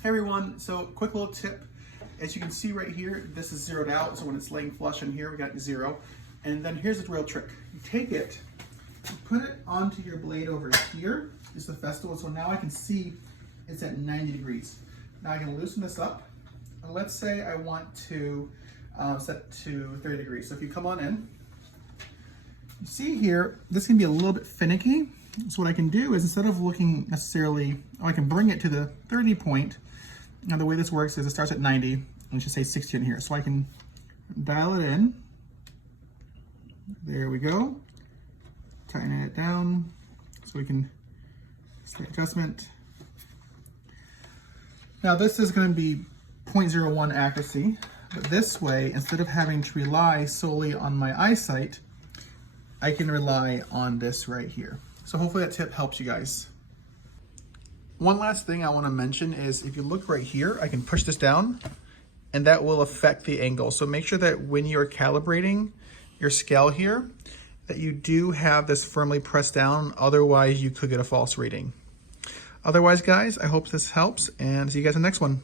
Hey everyone, so quick little tip. As you can see right here, this is zeroed out, so when it's laying flush in here, we got 0. And then here's the real trick. You take it, you put it onto your blade over here, is the festival, so now I can see it's at 90 degrees. Now I can loosen this up, and let's say I want to set to 30 degrees. So if you come on in, you see here, this can be a little bit finicky. So what I can do is, instead of looking necessarily, I can bring it to the 30 point. Now the way this works is it starts at 90, and it should say 60 in here. So I can dial it in. There we go. Tighten it down so we can see the adjustment. Now this is going to be 0.01 accuracy, but this way, instead of having to rely solely on my eyesight, I can rely on this right here. So hopefully that tip helps you guys. One last thing I want to mention is, if you look right here, I can push this down and that will affect the angle. So make sure that when you're calibrating your scale here, that you do have this firmly pressed down, otherwise you could get a false reading. Otherwise guys, I hope this helps, and see you guys in the next one.